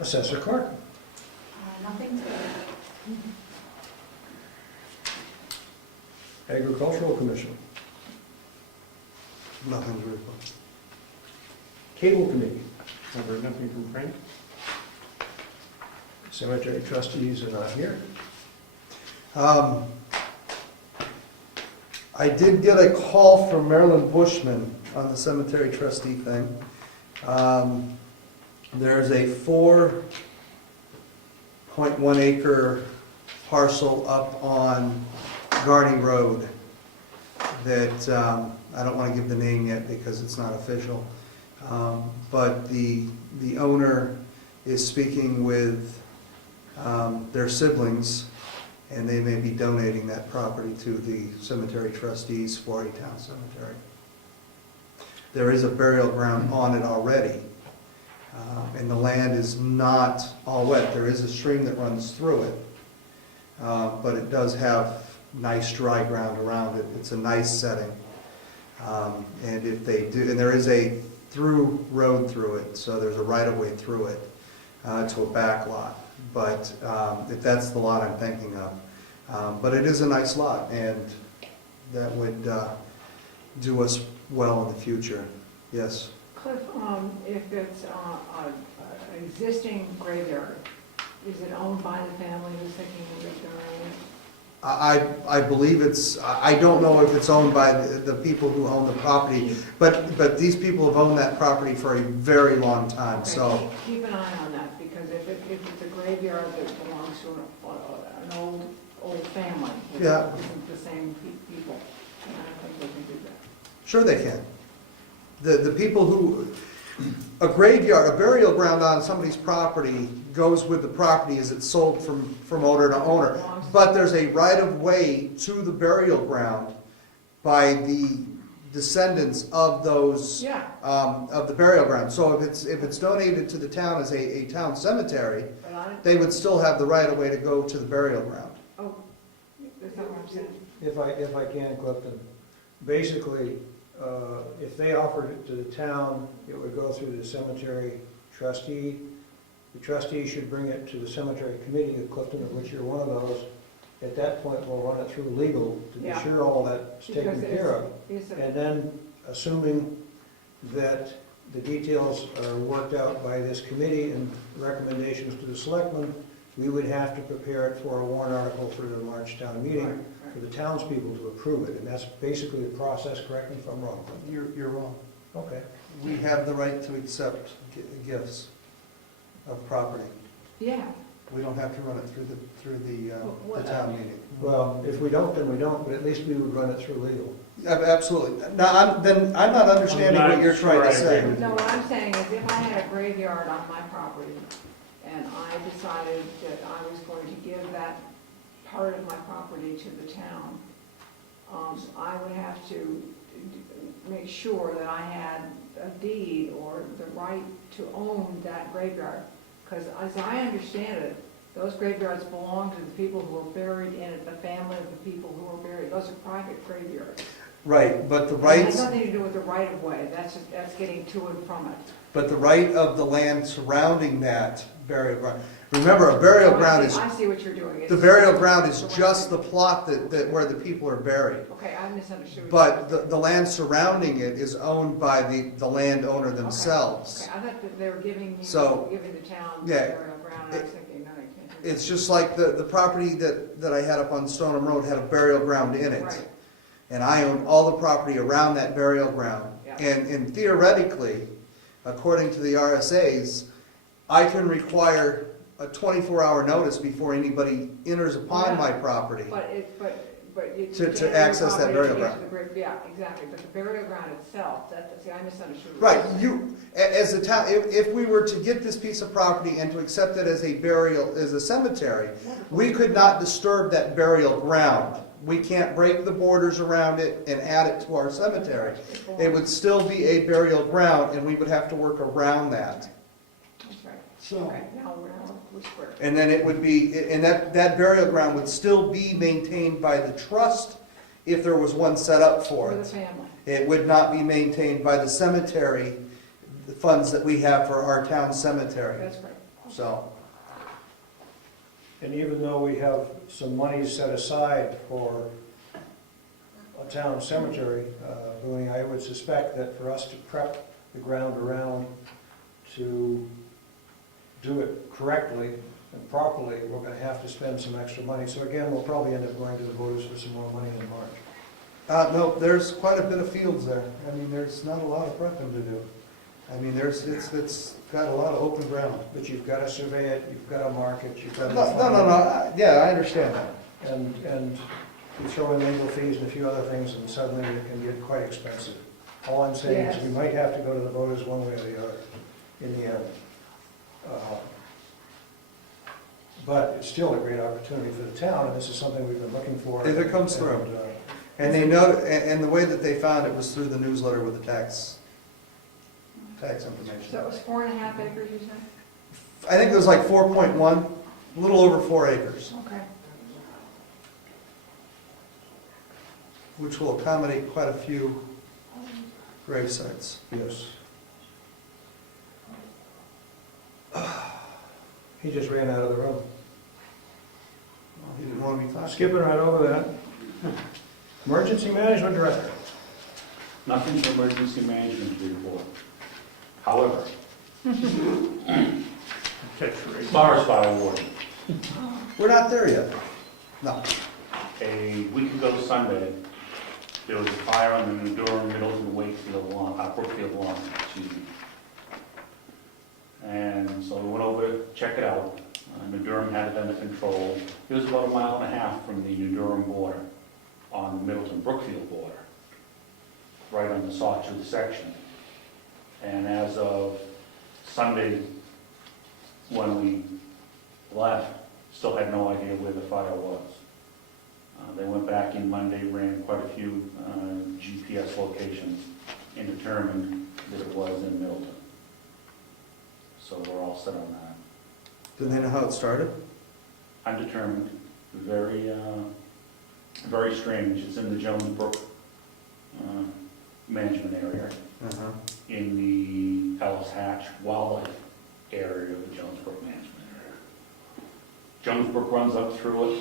Assessor Clark. Nothing to Agricultural Commission. Nothing to report. Cable Committee. I've heard nothing from Frank. Cemetery trustees are not here. I did get a call from Marilyn Bushman on the cemetery trustee thing. There's a 4.1 acre parcel up on Garney Road that, I don't want to give the name yet because it's not official. But the owner is speaking with their siblings, and they may be donating that property to the cemetery trustees for a town cemetery. There is a burial ground on it already, and the land is not all wet. There is a stream that runs through it, but it does have nice dry ground around it. It's a nice setting. And if they do, and there is a through road through it, so there's a right-of-way through it to a back lot. But if that's the lot I'm thinking of. But it is a nice lot, and that would do us well in the future. Yes? Cliff, if it's an existing graveyard, is it owned by the family who's thinking of it? I believe it's, I don't know if it's owned by the people who own the property, but these people have owned that property for a very long time, Okay, so. keep an eye on that, because if it's a graveyard that belongs to an old family, it Yeah. isn't the same people, and I don't think they can do that. Sure they can. The people who, a graveyard, a burial ground on somebody's property goes with the property as it's sold from owner to owner. But there's a right-of-way to the burial ground by the descendants of those, Yeah. of the burial ground. So if it's donated to the town as a town cemetery, But I, they would still have the right-of-way to go to the burial ground. oh, that's not what I'm saying. If I can, Clifton, basically, if they offered it to the town, it would go through the cemetery trustee. The trustee should bring it to the cemetery committee of Clifton, of which you're one of those. At that point, we'll run it through legal to be Yeah. sure all that's taken Because care of. it's a, And then, assuming that the details are worked out by this committee and recommendations to the selectmen, we would have to prepare it for a warrant article for the March town right, meeting right. for the townspeople to approve it. And that's basically the process, correct me if I'm wrong. You're wrong. Okay. We have the right to accept gifts of property. Yeah, We don't have to run it through the What- town meeting. Well, if we don't, then we don't, but at least we would run it through legal. Absolutely. Now, I'm not understanding I'm what not you're trying to sure I say. agree with no, what I'm saying is if I had a graveyard on my property and I decided that I was going to give that part of my property to the town, I would have to make sure that I had a deed or the right to own that graveyard. Because as I understand it, those graveyards belong to the people who are buried in it, the family of the people who are buried. Those are private graveyards. Right, but the It rights, has nothing to do with the right of way, that's getting to and from it. but the right of the land surrounding that burial ground. Remember, a burial ground is, I see what you're doing. the burial ground is just the plot that where the people are buried. Okay, I misunderstood. But the land surrounding it is owned by the landowner themselves. Okay, I thought that they were giving So, the town the yeah, burial ground, and I was thinking, no, I can't do that. It's just like the property that I had up on Stoneham Road had a burial ground in it. Right, And I own all the property around that burial ground. Yeah. And theoretically, according to the RSAs, I can require a 24-hour notice before anybody enters upon my property. but you To can't own access that property burial to get ground. to the yeah, exactly, but the burial ground itself, see, I misunderstood. what Right, you said. you, as a town, if we were to get this piece of property and to accept it as a burial, as a cemetery, we could not disturb that burial ground. We can't break the borders around it and add it to our cemetery. It would still be a burial ground, and we would have to work around that. That's right. So. Okay, now we're square. And then it would be, and that burial ground would still be maintained by the trust if there was one set up for For the it. family. It would not be maintained by the cemetery, the funds that we have for our town cemetery. That's right. So, And even though we have some money set aside for a town cemetery, Boone, I would suspect that for us to prep the ground around to do it correctly and properly, we're gonna have to spend some extra money. So again, we'll probably end up going to the voters for some more money in March. no, there's quite a bit of fields there. I mean, there's not a lot of prepping to do. I mean, it's got a lot of open ground. But you've gotta survey it, you've gotta mark it, you've No, gotta. no, yeah, I understand that. And you throw in legal fees and a few other things, and suddenly it can get quite expensive. All I'm saying is we might have to go to the voters one way or the other in the end. But it's still a great opportunity for the town, and this is something we've been looking for. If it comes through. And, And they know, and the way that they found it was through the newsletter with the tax information. So it was 4.5 acres, you said? I think it was like 4.1, a little over 4 acres, Okay. which will accommodate quite a few grave sites. Yes. He just ran out of the room. He didn't want me talking. Skipping right over that. Emergency Management Director. Nothing for emergency management to report. However, forest fire warning. We're not there yet. No. A week ago Sunday, there was a fire on the Durham, Middleton, Wakefield lawn, Brookfield lawn, excuse me. And so we went over to check it out. New Durham had it under control. It was about 1.5 miles from the New Durham border, on the Middleton Brookfield border, right on the Sawtooth section. And as of Sunday, when we left, still had no idea where the fire was. They went back in Monday, ran quite a few GPS locations, and determined that it was in Middleton. So we're all set on that. Do they know how it started? Undetermined, very, very strange. It's in the Jones Brook management area, Uh-huh. in the Ellis Hatch wildlife area of the Jones Brook management area. Jones Brook runs up through it,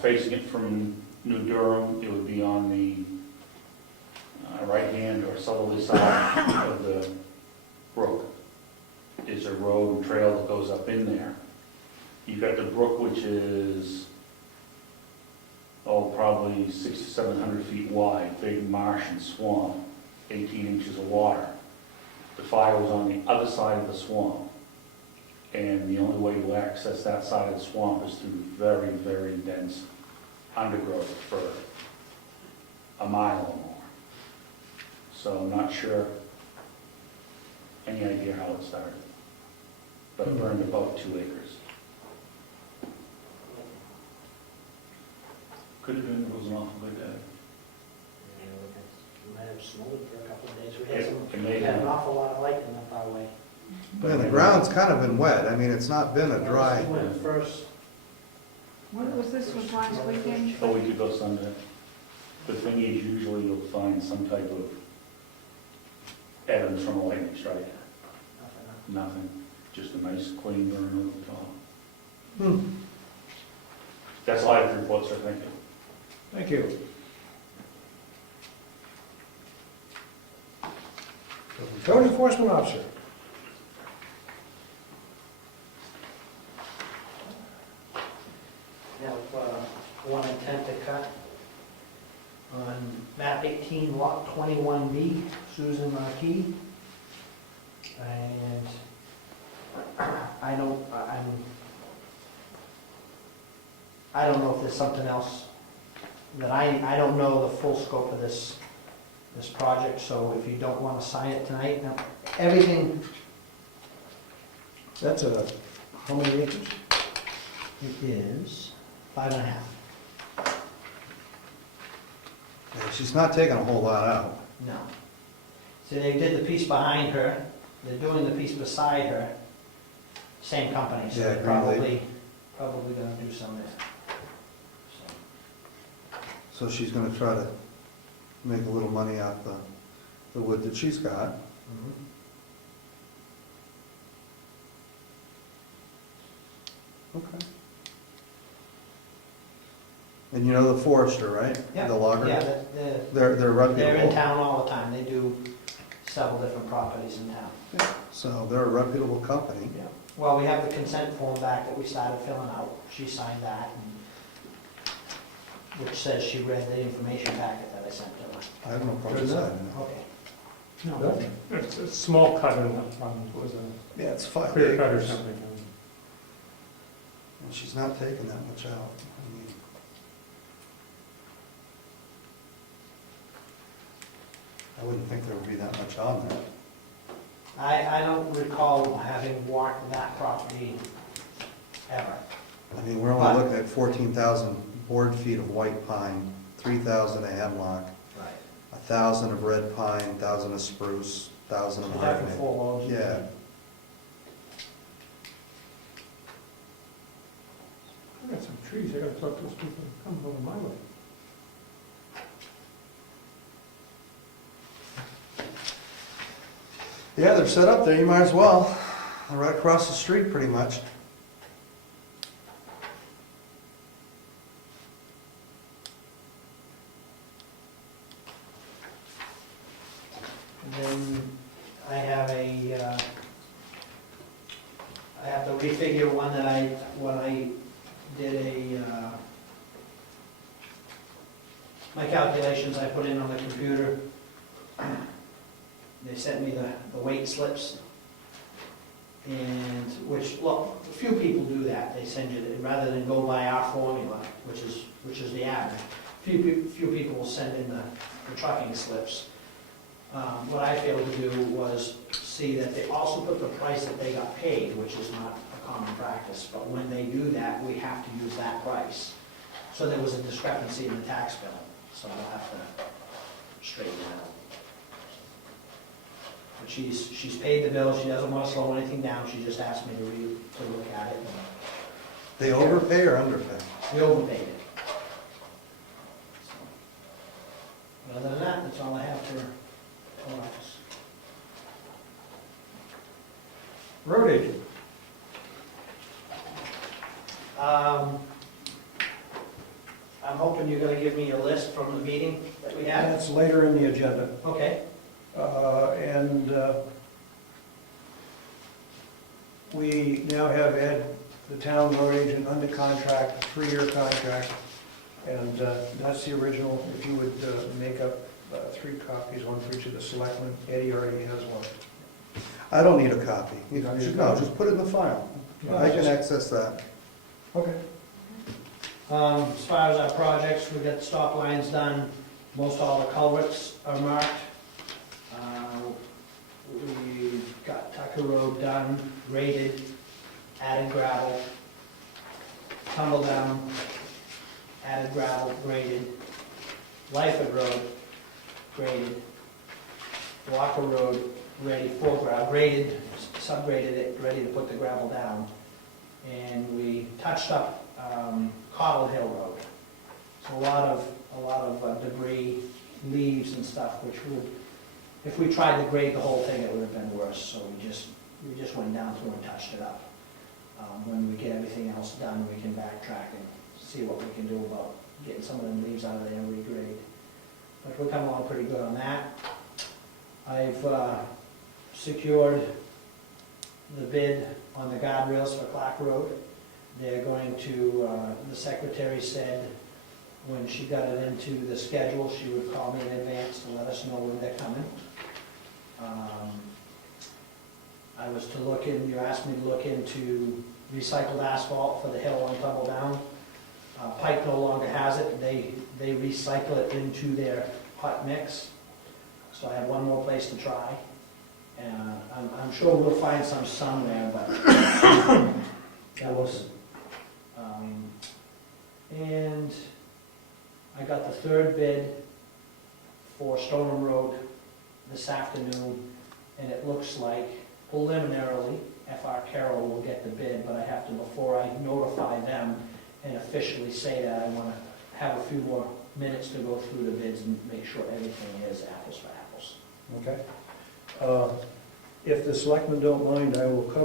facing it from New Durham. It would be on the right-hand or southerly side of the brook. It's a road and trail that goes up in there. You've got the brook, which is, probably 600 to 700 feet wide, big marsh and swamp, 18 inches of water. The fire was on the other side of the swamp, and the only way to access that side of the swamp is through very, very dense undergrowth for 1 mile or more. So I'm not sure, any idea how it started, but it burned about 2 acres. Could have been, it was an awful good day. We might have snowed for a couple of days. We It may had an have, awful lot of lightning up our way. Yeah, the ground's kind of been wet. I mean, it's not been a dry. When it first, When was this, was last weekend? a week ago Sunday. The thing is, usually you'll find some type of evidence from a lightning strike. Nothing, just a nice clean burn over the top. Hmm. That's all I have to report, sir, thank you. Thank you. Code Enforcement Officer. have one intent to cut on map 18, lot 21B, Susan Marquis. And I don't know if there's something else that I don't know the full scope of this project, so if you don't want to sign it tonight, now, everything, That's how many acres? it is 5.5. Yeah, she's not taking a whole lot out. No. So they did the piece behind her, they're doing the piece beside her, same company, so Yeah, they're Greenleaf. probably gonna do some there. So, So she's gonna try to make a little money off the wood that she's got. Okay. And you know the forester, right? Yeah. The logger? Yeah, They're reputable. they're in town all the time. They do several different properties in town. So they're a reputable company. Yeah. Well, we have the consent form back that we started filling out. She signed that, which says she read the information packet that I sent to her. I have no problem with that. Okay. No, it's a small cut on, was a Yeah, it's 5 clear cut or acres. something. And she's not taking that much out. I mean, I wouldn't think there would be that much on there. I don't recall having walked that property ever. I mean, we're only looking at 14,000 board feet of white pine, 3,000 of hemlock, Right. 1,000 of red pine, 1,000 of spruce, 1,000 of Having hardwood. 4 loads. Yeah. I got some trees, I gotta talk to those people, come over my way. Yeah, they're set up there, you might as well. They're right across the street, pretty much. And then I have I have to refigure one that when I did my calculations I put in on the computer. They sent me the weight slips. And, look, a few people do that. They send you, rather than go by our formula, which is the average. Few people will send in the trucking slips. What I failed to do was see that they also put the price that they got paid, which is not a common practice, but when they do that, we have to use that price. So there was a discrepancy in the tax bill, so I'll have to straighten that out. But she's paid the bill, she doesn't want to slow anything down, she just asked me to look at it. They overpay or underpay? We overpaid it. So, but other than that, that's all I have for office. Road agent. I'm hoping you're gonna give me a list from the meeting that we had. That's later in the agenda. Okay, And we now have Ed, the town road agent, under contract, a 3-year contract. And that's the original. If you would make up 3 copies, one for each of the selectmen. Eddie already has one. I don't need a copy. You don't need a No, copy? just put it in the file. No, I can just- access that. Okay. as far as our projects, we got the stop lines done, most all the culverts are marked. We got Tucker Road done, graded, added gravel, tumble down, added gravel, graded, Lyford Road, graded, Walker Road, ready for gravel, graded, subgraded it, ready to put the gravel down. And we touched up Cottle Hill Road. So a lot of debris, leaves and stuff, which would, if we tried to grade the whole thing, it would have been worse. So we just went down through and touched it up. When we get everything else done, we can backtrack and see what we can do about getting some of the leaves out of there and regrade. But we're coming along pretty good on that. I've secured the bid on the guardrails for Clark Road. They're going to, the secretary said when she got it into the schedule, she would call me in advance to let us know when they're coming. I was to look in, you asked me to look into recycled asphalt for the hill on Tumble Down. Pike no longer has it, they recycle it into their hot mix. So I have one more place to try. I'm sure we'll find some somewhere, but that was, and I got the 3rd bid for Stoneham Road this afternoon, and it looks like preliminarily FR Carroll will get the bid, but I have to, before I notify them and officially say that, I want to have a few more minutes to go through the bids and make sure everything is apples for apples. Okay. If the selectmen don't mind, I will cover